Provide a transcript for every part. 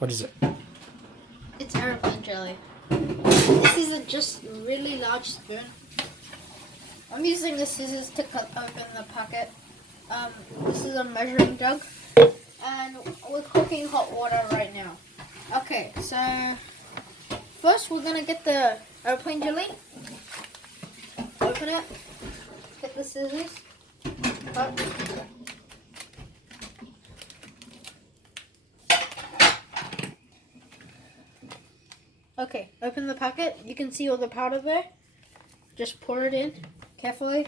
What is it? It's aeroplane jelly. This is a just really large spoon. I'm using the scissors to cut open the packet. This is a measuring jug. And we're cooking hot water right now. Okay, so first we're gonna get the aeroplane jelly. Open it. Get the scissors. Cut. Okay, open the packet. You can see all the powder there. Just pour it in carefully.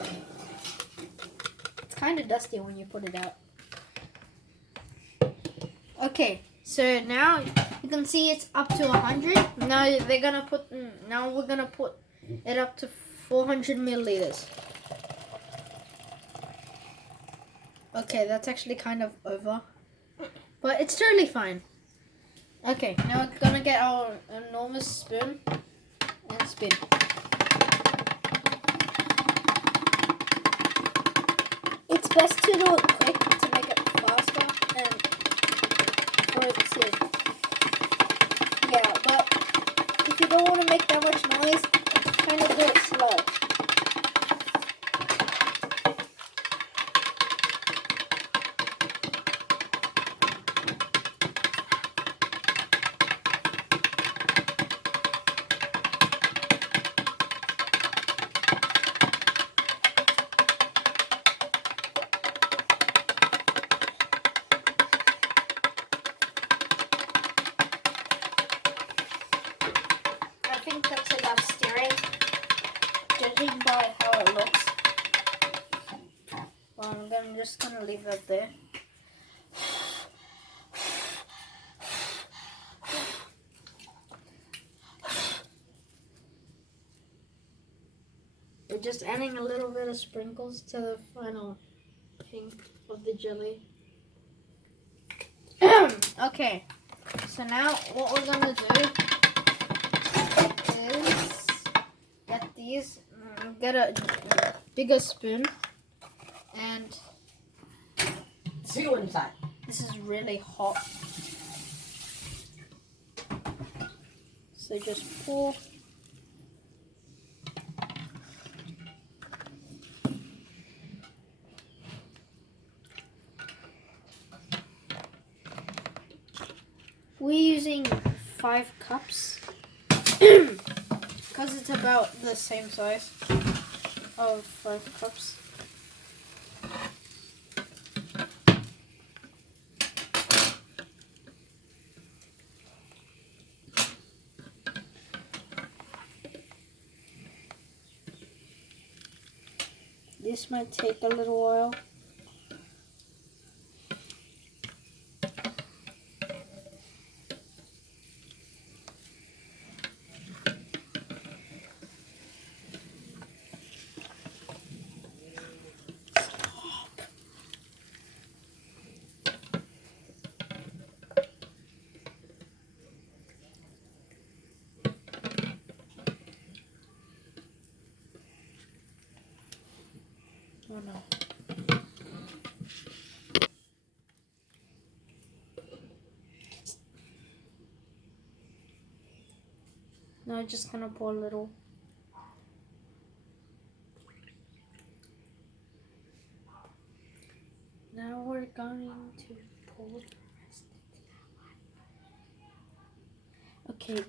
It's kind of dusty when you put it out. Okay, so now you can see it's up to 100. Now we're gonna put it up to 400 milliliters. Okay, that's actually kind of over, but it's totally fine. Okay, now we're gonna get our enormous spoon and spin. It's best to do it quick to make it faster and for it to, yeah, but if you don't want to make that much noise, kind of do it slow. I think that's enough stirring, judging by how it looks. Well, I'm just gonna leave that there. We're just adding a little bit of sprinkles to the final pink of the jelly. Okay, so now what we're gonna do is get a bigger spoon, and see what's inside. This is really hot, so just pour. We're using 5 cups. Because it's about the same size of 5 cups. This might take a little while. Oh no. Now I'm just gonna pour a little. Now we're going to pour the rest. Okay.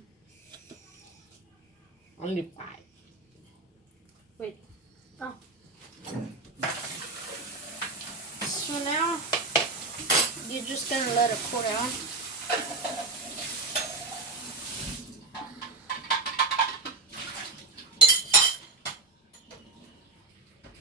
Only 5. Wait. Oh. So now you're just gonna let it cool down.